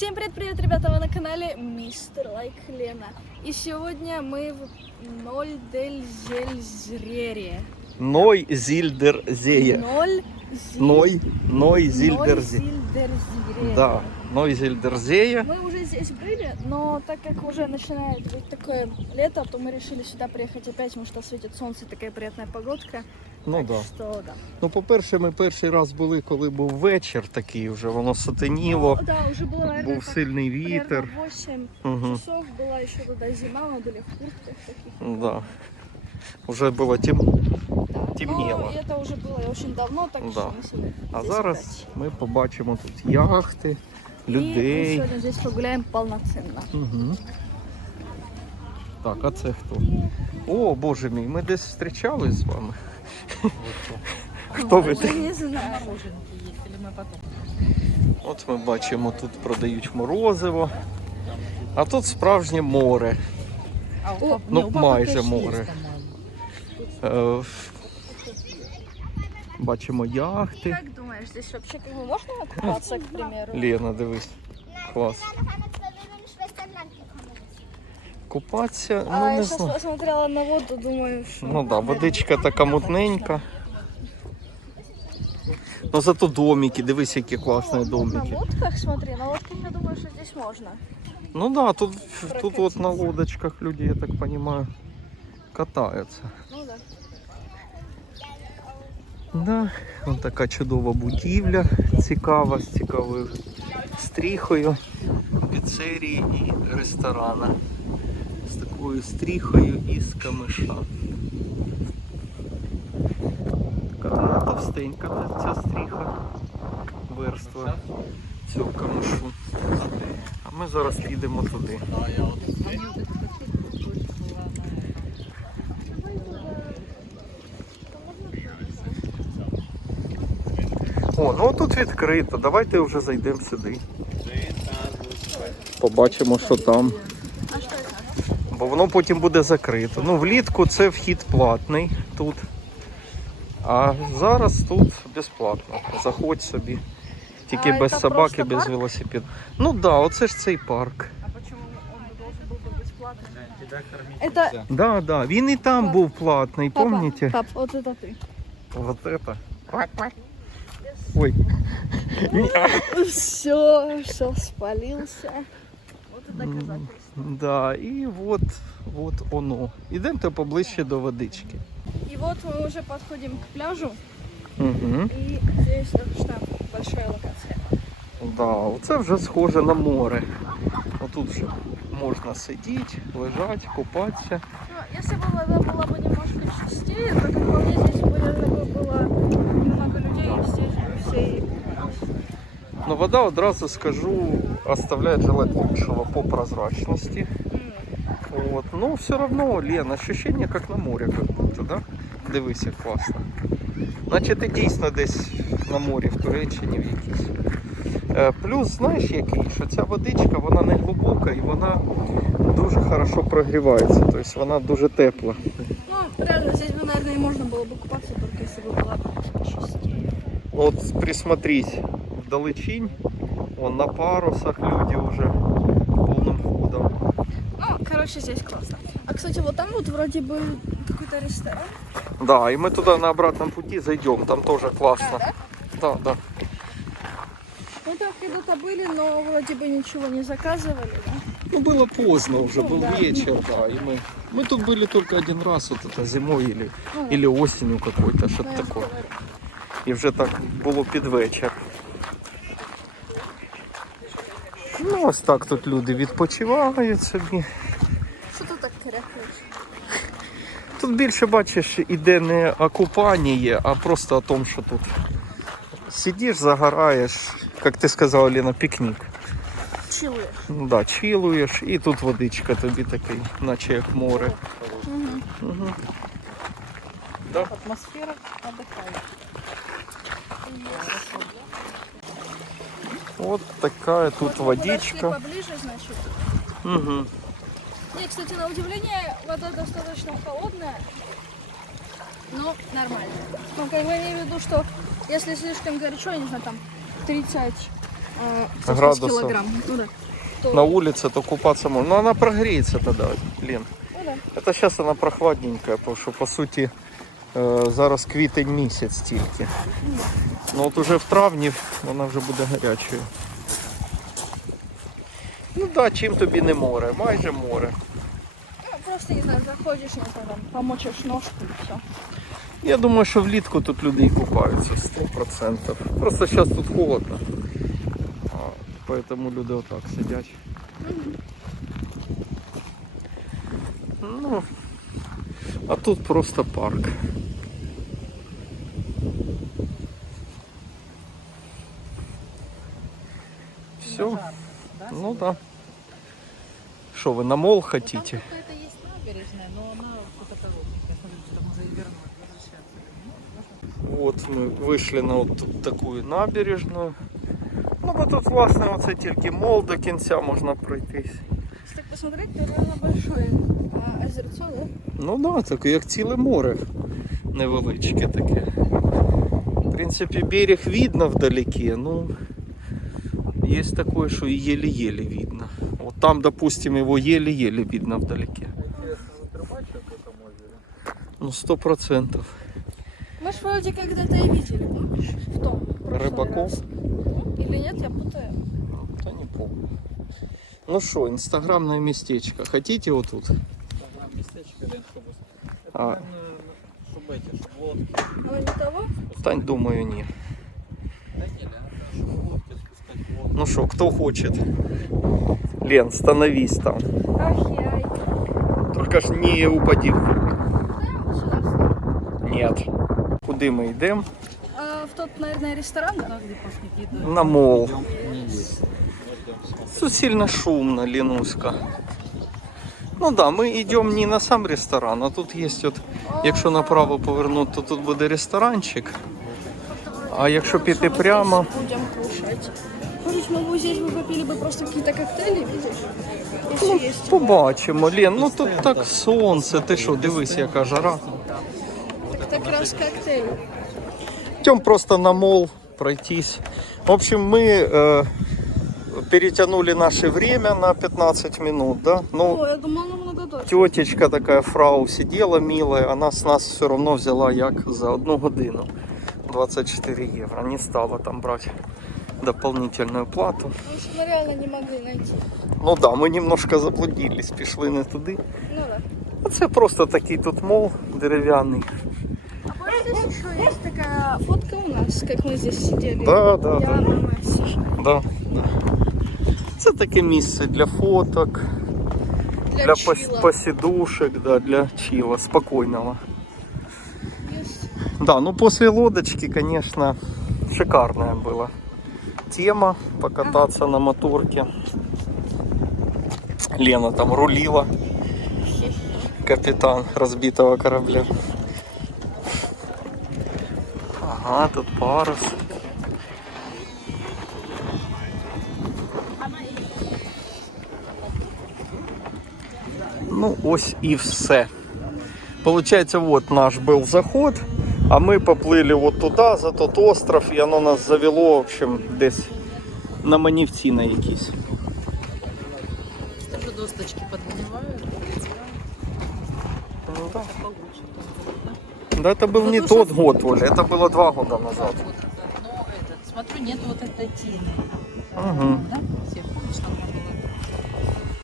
Всем привет, привет, ребята! Вы на канале Мистер Лайк Лена. И сегодня мы в Ноль дель Зельзрере. Ной Зильдер Зея. Ноль Зиль- Ной, Ной Зильдер Ноль Зе. Зильдерзире. Да, Ной Зильдер Зея. Мы уже здесь были, но так как уже начинает быть такое лето, то мы решили сюда приехать опять, потому что светит солнце такая приятная погодка. Ну так да. что да. Ну, по-перше, ми перший раз були, коли був вечір такий вже, воно сатаніло, Ну, да, уже было, наверное, був так, сильний вітер. примерно 8 Угу. часов, была еще туда зима, мы были в куртках таких. Да. Уже було тем... Да. Темнело. Ну, это уже было очень давно, так Да. что мы сегодня А здесь зараз опять. ми побачимо тут яхти, И мы людей. сегодня здесь погуляем полноценно. Угу. Так, а це хто? О, боже мій, ми десь зустрічались з вами. Хто ви Даже такі? не знаю. От ми бачимо, тут продають морозиво. А тут справжнє море. О, ну, не, майже море. Е, Бачимо яхти. Как думаешь, здесь вообще можно купаться, к примеру? Лена, дивись. Клас. Купатися, А ну я не сейчас знаю. посмотрела на воду, думаю, что... Ну да, водичка така мутненька. Ну зато домики, дивись, які класні Ну, На домики. лодках, смотри, на лодках я думаю, что здесь можно. Ну да, тут, тут от на лодочках люди, я так понимаю, катаються. Ну да. Да, ось така чудова будівля, цікава, з цікавою стріхою, піцерії і ресторана. Такою стріхою із камиша. Така товстенька ця стріха, верства цього камишу. А ми зараз їдемо туди. О, ну тут відкрито. Давайте вже зайдемо сюди. Побачимо, що там А что это? Бо воно потім буде закрито. Ну, влітку це вхід платний тут. А зараз тут безплатно. Заходь собі. Тільки А без це собаки, просто без парк? велосипеда. Ну так, да, оце ж цей парк. А почему он должен был быть бесплатный? Это... Да, да. Він і там Папа. був платний, Папа, пам'ятаєте? Пап, вот это ты. Вот это. Ой. Все, все, спалился. Вот и доказательство. Да, і от, от воно. Ідемте поближче до водички. И вот мы уже подходим к пляжу, Угу. и здесь достаточно большая локация. Да, оце вже схоже на море. Отут вже можна сидіти, лежати, купатися. Ну, если бы вода была бы немножко чистее, то как по мне здесь бы наверное, было много людей, и здесь бы все и Но вода, одразу скажу, оставляет желать лучшего по прозрачности. М. Вот. Но все равно, Лен, ощущение как на море как будто, да? Дивись, як класно. Наче ти дійсно десь на морі в Туреччині в якійсь. Е, Плюс, знаєш який, що ця водичка вона не глибока і вона дуже хорошо прогрівається, тобто вона дуже тепла. Ну, реально, здесь бы, наверное, и можно было бы купаться, только если бы была чистее. От присмотрись, вдалечінь, вон на парусах люди вже повним ходом. Ну, короче, здесь классно. А, кстати, вот там вот вроде бы какой-то ресторан. Да, и мы туда на обратном пути зайдем, там тоже классно. Да, да. Мы там когда-то были, но вроде бы ничего не заказывали, да? Ну, было поздно уже, Ну, был да. вечер, да, и мы... Мы тут были только один раз, вот это зимой или, Ну, или осенью какой-то, ну, что-то я такое. говорю. І вже так було під вечір. Ну, ось так тут люди відпочивають собі. Что ты так крякаешь? Тут більше бачиш, іде не окупання, а просто о том, що тут сидиш, загораєш, як ти сказала, Лена, пікнік. Чилуешь. Ну да, чилуєш, і тут водичка тобі такий, наче як море. Угу. Угу. Да. Атмосфера отдыхает. От така тут Вот мы подошли водичка. поближе, значит. Угу. Не, кстати, на удивление, вода достаточно холодная, но нормально. Ну, как бы я имею в виду, что если слишком горячо, я не знаю, там 30 а, 100 Градусов. килограмм. Ну да. То- На улице, то купаться можно. Но она прогреется тогда, Лен. Ну да. Это сейчас вона прохладненька, тому що по суті е, зараз квітень місяць тільки. Ну От уже в травні вона вже буде гарячою. Ну так, да, чим тобі не море, майже море. Ну, просто, не знаю, заходишь, не там, помочишь ножку и все. Я думаю, що влітку тут люди і купаються 100%. Просто зараз тут холодно. А, Поэтому люди отак сидять. Ну, а тут просто парк. Все. Ну да. Что, вы на мол Там хотите? какая-то есть набережная, но она какая-то коротенькая. Смотрите, там уже и вернуть, возвращаться. Ну, можно. Вийшли на от тут таку набережну. Ну, бо тут, власне, оце тільки мол до кінця можна пройтись. Если так посмотреть, то реально большое а, озерцо, да? Ну так, да, таке як ціле море невеличке таке. В принципі, берег видно вдалеке, ну є таке, що і єле-єле видно. От там, допустим, його єле-єле видно вдалеке. Ну, сто процентов. Мы ж вроде как где-то и видели, помнишь? В том. прошлый Рыбаков? раз. Или нет, я путаю. Та не помню. Ну що, інстаграмне містечко. Хотите отут? Там местечко, Лен, чтобы... Это, А. наверное, чтобы эти, чтобы лодки... Оно не того? Тань, думаю, ні. Ну що, хто хоче? Лен, становись там. Только ж не упади. Нет. Куди ми йдемо? А, в тот, наверное, ресторан, да? На мол. Есть. Тут сильно шумно, Ленуська. Ну да, ми йдемо не на сам ресторан, а тут є от, якщо направо повернути, то тут буде ресторанчик. А якщо піти Что прямо, здесь Будем кушать. Может, мы бы здесь бы попили бы просто какие-то коктейли, видишь? Если есть. побачимо. Лен, ну тут так сонце, ти що, дивись, яка жара. Так, так раз коктейль. Идем просто на мол пройтись. В общем, мы э, перетянули наше время на 15 минут, да? Ну, О, я думала, нам надо дольше. тетечка такая, фрау, сидела милая, она с нас все равно взяла як за одну годину. 24 евро. Не стала там брать дополнительную плату. Мы ж мы реально не могли найти. Ну да, ми немножко заблудились, пішли не туди. Ну да. А це просто такий тут мол дерев'яний. А помнишь, еще есть такая фотка у нас, как мы здесь сидели? Да, да, Я, да. мама, Саша. Да, да. Це таке місце для фоток. Для, для чила. пос- посидушек, да, для чила, спокойного. Есть. Да, ну после лодочки, конечно, шикарная была Тема покататься на моторке. Лена там рулила, капитан разбитого корабля. Ага, тут парус. Ну, ось і все. Получается, вот наш был заход, а мы поплыли вот туда, за тот остров, и оно нас завело, в общем, десь на манівці на якісь. Тоже досточки поднимают. Ну, да. Получше там, да? Да, это был Ну, не то, тот что- год, Оля, это было два года назад. Вот это. Но этот, смотрю, нет вот этой тени. Угу. Да? Всех